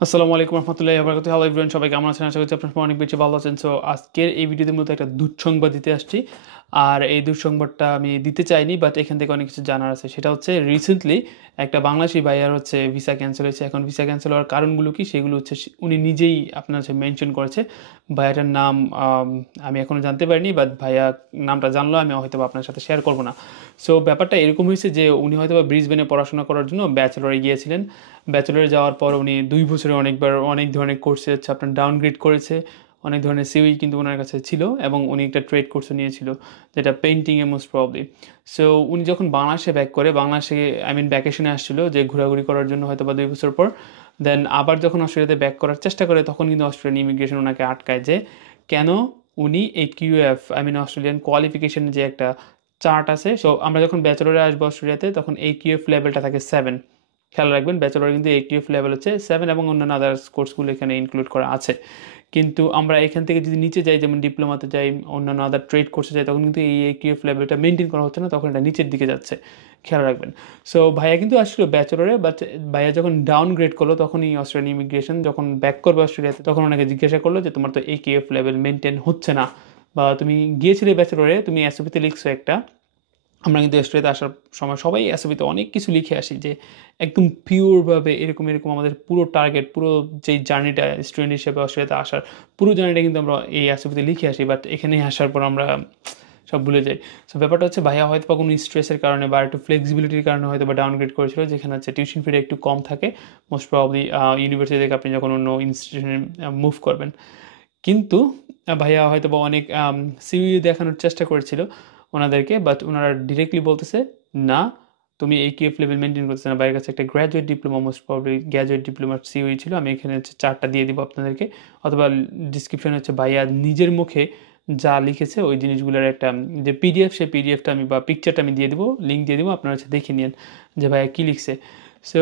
আসসালামু আলাইকুম রহমতুল্লাহি ওয়া বারাকাতুহু। হ্যালো এভরিওয়ান, সবাই কেমন আছেন? আশা করছি আপনারা সবাই অনেক বেশি ভালো আছেন। সো আজকের এই ভিডিওতে মূলত একটা দুঃসংবাদ দিতে আসছি। আর এই দুঃসংবাদটা আমি দিতে চাইনি, বাট এখান থেকে অনেক কিছু জানার আছে। সেটা হচ্ছে রিসেন্টলি একটা বাংলাদেশি ভাইয়ার হচ্ছে ভিসা ক্যান্সেল হয়েছে। এখন ভিসা ক্যান্সেল হওয়ার কারণগুলো কি সেগুলো হচ্ছে উনি নিজেই আপনার হচ্ছে মেনশন করেছে। ভাইয়াটার নাম আমি এখনও জানতে পারিনি, বাট ভাইয়া নামটা জানলো আমি হয়তো বা আপনার সাথে শেয়ার করবো না। সো ব্যাপারটা এরকম হয়েছে যে উনি হয়তো বা ব্রিসবেনে পড়াশোনা করার জন্য ব্যাচেলরে গিয়েছিলেন। ব্যাচেলরে যাওয়ার পর উনি ২ বছরে অনেকবার অনেক ধরনের কোর্সে হচ্ছে আপনার ডাউনগ্রেড করেছে। অনেক ধরনের সিউই কিন্তু ওনার কাছে ছিল এবং উনি একটা ট্রেড কোর্সও নিয়েছিল, যেটা পেইন্টিংয়ে মোস্ট প্রবলি। সো উনি যখন বাংলাদেশে ব্যাক করে, বাংলাদেশে ভ্যাকেশনে আসছিল যে ঘোরাঘুরি করার জন্য হয়তো বা ২ বছর পর, দেন আবার যখন অস্ট্রেলিয়াতে ব্যাক করার চেষ্টা করে তখন কিন্তু অস্ট্রেলিয়ান ইমিগ্রেশন ওনাকে আটকায় যে কেন উনি এই কিউএফ অস্ট্রেলিয়ান কোয়ালিফিকেশনের যে একটা চার্ট আছে। সো আমরা যখন ব্যাচেলরে আসবো অস্ট্রেলিয়াতে তখন এই কিউএফ লেভেলটা থাকে 7। খেয়াল রাখবেন ব্যাচেলর কিন্তু এইচটিএফ লেভেল হচ্ছে 7 এবং অন্যান্য আদার্স কোর্সগুলো এখানে ইনক্লুড করা আছে। কিন্তু আমরা এখান থেকে যদি নিচে যাই, যেমন ডিপ্লোমাতে যাই, অন্যান্য আদার ট্রেড কোর্সে যাই, তখন কিন্তু এই এইচটিএফ লেভেলটা মেনটেন করা হচ্ছে না, তখন এটা নিচের দিকে যাচ্ছে। খেয়াল রাখবেন। সো ভাইয়া কিন্তু আসছিল ব্যাচেলরে, বাট ভাইয়া যখন ডাউনগ্রেড করলো তখনই অস্ট্রেলিয়ান ইমিগ্রেশন যখন ব্যাক করবে অস্ট্রেলিয়াতে তখন ওনাকে জিজ্ঞাসা করলো যে তোমার তো এইচটিএফ লেভেল মেনটেন হচ্ছে না, বা তুমি গিয়েছিলে ব্যাচেলরে, তুমি এসওপিতে লিখছো একটা। আমরা কিন্তু অস্ট্রেলিয়াতে আসার সময় সবাই এসওপিতে অনেক কিছু লিখে আসি যে একদম পিওরভাবে এরকম এরকম আমাদের পুরো টার্গেট, পুরো যেই জার্নিটা স্টুডেন্ট হিসেবে অস্ট্রেলিয়াতে আসার পুরো জার্নিটা কিন্তু আমরা এই এসওপিতে লিখে আসি, বাট এখানে আসার পর আমরা সব ভুলে যাই। সো ব্যাপারটা হচ্ছে ভাইয়া হয়তো বা কোনো স্ট্রেসের কারণে বা একটু ফ্লেক্সিবিলিটির কারণে হয়তো বা ডাউনগ্রেড করেছিল, যেখানে হচ্ছে টিউশন ফিটা একটু কম থাকে মোস্ট প্রবলি ইউনিভার্সিটি থেকে আপনি যখন অন্য ইনস্টিটিউশনে মুভ করবেন। কিন্তু ভাইয়া হয়তো বা অনেক সিভি দেখানোর চেষ্টা করেছিল ওনাদেরকে, বাট ওনারা ডিরেক্টলি বলতেছে না, তুমি এই কিউএফ লেভেল মেনটেন করতেছে না। বাইরের কাছে একটা graduate diploma, most probably graduate ডিপ্লোমার সিওই ছিল। আমি এখানে হচ্ছে চার্টটা দিয়ে দিব আপনাদেরকে, অথবা ডিসক্রিপশনে হচ্ছে ভাইয়া নিজের মুখে যা লিখেছে ওই জিনিসগুলোর একটা যে পিডিএফ, সেই পিডিএফটা আমি বা পিকচারটা আমি দিয়ে দিব, লিঙ্ক দিয়ে দিব, আপনারা হচ্ছে দেখে নিন যে ভাইয়া কী লিখছে। সো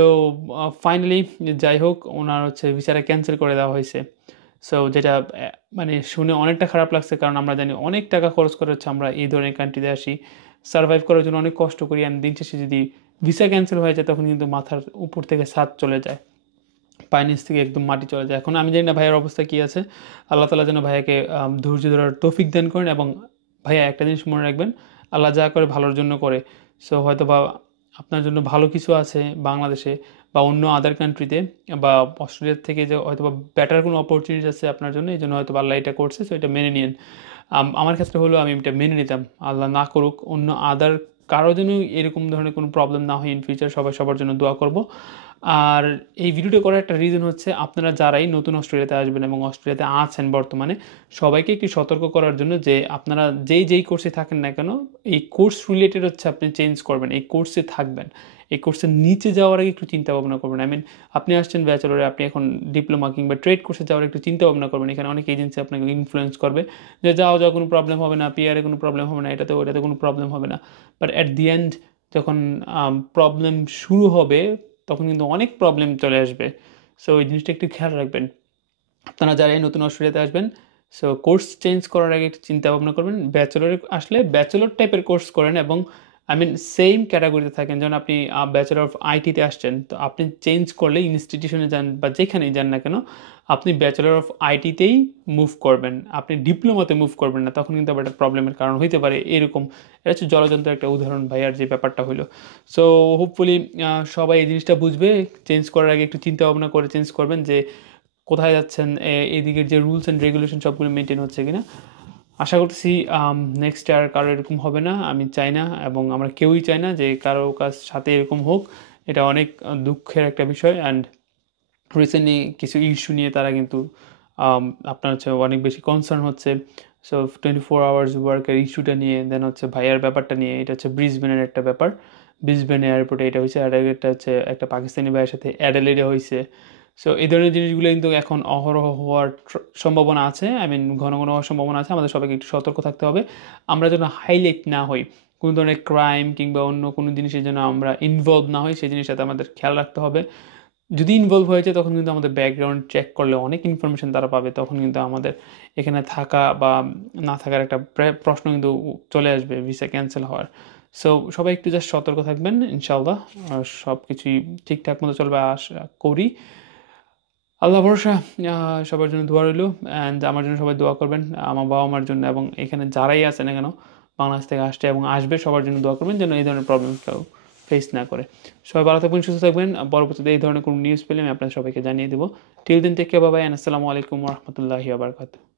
ফাইনালি যাই হোক, ওনার হচ্ছে ভিসাটা ক্যান্সেল করে দেওয়া হয়েছে। সো যেটা শুনে অনেকটা খারাপ লাগছে, কারণ আমরা জানি অনেক টাকা খরচ করে হচ্ছে আমরা এই ধরনের কান্ট্রিতে আসি, সার্ভাইভ করার জন্য অনেক কষ্ট করি, অ্যান্ড দিন শেষে যদি ভিসা ক্যান্সেল হয়ে যায় তখন কিন্তু মাথার উপর থেকে ছাদ চলে যায়, পায়ের নিচ থেকে একদম মাটি চলে যায়। এখন আমি জানি না ভাইয়ের অবস্থা কী আছে। আল্লাহ তালা যেন ভাইয়াকে ধৈর্য ধরার তৌফিক দান করেন। এবং ভাইয়া একটা জিনিস মনে রাখবেন, আল্লাহ যা করে ভালোর জন্য করে। সো হয়তো বা আপনার জন্য ভালো কিছু আছে বাংলাদেশে বা অন্য আদার কান্ট্রিতে বা অস্ট্রেলিয়ার থেকে, যে হয়তো বা বেটার কোনো অপরচুনিটি আছে আপনার জন্য, এই জন্য হয়তো বা আল্লাহ এটা করছে। সো এটা মেনে নিন। আমার ক্ষেত্রে হলো আমি এটা মেনে নিতাম, আল্লাহ না করুক অন্য আদার কারো জন্য এরকম ধরনের কোনো প্রবলেম না হয় ইন ফিউচার। সবাই সবার জন্য দোয়া করব। আর এই ভিডিওটা করার একটা রিজন হচ্ছে আপনারা যারাই নতুন অস্ট্রেলিয়াতে আসবেন এবং অস্ট্রেলিয়াতে আছেন বর্তমানে, সবাইকে একটু সতর্ক করার জন্য যে আপনারা যেই কোর্সে থাকেন না কেন, এই কোর্স রিলেটেড হচ্ছে আপনি চেঞ্জ করবেন, এই কোর্সে থাকবেন। এই কোর্সের নিচে যাওয়ার আগে একটু চিন্তা ভাবনা করবেন। আপনি আসছেন ব্যাচেলরে, আপনি এখন ডিপ্লোমা কিংবা ট্রেড কোর্সে যাওয়ার একটু চিন্তা ভাবনা করবেন। এখানে অনেক এজেন্সি আপনাকে ইনফ্লুয়েন্স করবে যে যাও কোনো প্রবলেম হবে না, পিআরে কোনো প্রবলেম হবে না, ওটাতে কোনো প্রবলেম হবে না। বাট অ্যাট দি এন্ড যখন প্রবলেম শুরু হবে তখন কিন্তু অনেক প্রবলেম চলে আসবে। সো ওই জিনিসটা একটু খেয়াল রাখবেন আপনারা যারা এই নতুন অস্ট্রেলিয়াতে আসবেন। সো কোর্স চেঞ্জ করার আগে একটু চিন্তা ভাবনা করবেন। ব্যাচেলরে আসলে ব্যাচেলর টাইপের কোর্স করেন এবং সেম ক্যাটাগরিতে থাকেন। যেমন আপনি ব্যাচেলর অফ আইটিতে আসছেন, তো আপনি চেঞ্জ করলে ইনস্টিটিউশনে যান বা যেখানেই যান না কেন, আপনি ব্যাচেলর অফ আইটিতেই মুভ করবেন, আপনি ডিপ্লোমাতে মুভ করবেন না। তখন কিন্তু আবার একটা প্রবলেমের কারণ হইতে পারে এরকম। এটা হচ্ছে জলযন্ত্রের একটা উদাহরণ ভাইয়ার যে ব্যাপারটা হলো। সো হোপফুলি সবাই এই জিনিসটা বুঝবে। চেঞ্জ করার আগে একটু চিন্তা ভাবনা করে চেঞ্জ করবেন যে কোথায় যাচ্ছেন, এদিকের যে রুলস অ্যান্ড রেগুলেশন সবগুলো মেনটেন হচ্ছে কিনা। আশা করছি নেক্সট ইয়ার কারো এরকম হবে না, আমি চাই না এবং আমরা কেউই চাই না যে কারো কাছ সাথে এরকম হোক। এটা অনেক দুঃখের একটা বিষয়। অ্যান্ড রিসেন্টলি কিছু ইস্যু নিয়ে তারা কিন্তু আপনার হচ্ছে অনেক বেশি কনসার্ন হচ্ছে। সো 24 আওয়ার্স ওয়ার্কের ইস্যুটা নিয়ে, দেন হচ্ছে ভাইয়ার ব্যাপারটা নিয়ে। এটা হচ্ছে ব্রিসবেনের একটা ব্যাপার, ব্রিসবেন এয়ারপোর্টে এটা হয়েছে। আর একটা হচ্ছে একটা পাকিস্তানি ভাইয়ের সাথে অ্যাডেলেডে হয়েছে। সো এই ধরনের জিনিসগুলো কিন্তু এখন অহরহ হওয়ার সম্ভাবনা আছে। ঘন ঘন হওয়ার সম্ভাবনা আছে। আমাদের সবাইকে একটু সতর্ক থাকতে হবে, আমরা যেন হাইলাইট না হই, কোনো ধরনের ক্রাইম কিংবা অন্য কোনো জিনিসের জন্য আমরা ইনভলভ না হই, সেই জিনিসটাতে আমাদের খেয়াল রাখতে হবে। যদি ইনভলভ হয়েছে তখন কিন্তু আমাদের ব্যাকগ্রাউন্ড চেক করলে অনেক ইনফরমেশন তারা পাবে, তখন কিন্তু আমাদের এখানে থাকা বা না থাকার একটা প্রশ্ন কিন্তু চলে আসবে ভিসা ক্যান্সেল হওয়ার। সো সবাই একটু জাস্ট সতর্ক থাকবেন, ইনশাল্লাহ সব কিছুই ঠিকঠাক মতো চলবে আশা করি। আল্লাহ ভরসা। সবার জন্য দোয়া রইলো অ্যান্ড আমার জন্য সবাই দোয়া করবেন। আমার বাবা-মার জন্য এবং এখানে যারাই আছে না কেন বাংলাদেশ থেকে আসছে এবং আসবে সবার জন্য দোয়া করবেন যেন এই ধরনের প্রবলেম কেউ ফেস না করে। সবাই ভালো থাকবেন, সুস্থ থাকবেন। পরবর্তীতে এই ধরনের কোনো নিউজ পেলে আমি আপনাদের সবাইকে জানিয়ে দেব। Till then take care, bye bye, and আসসালামু আলাইকুম ওয়া রাহমাতুল্লাহি ওয়া বারাকাতুহু।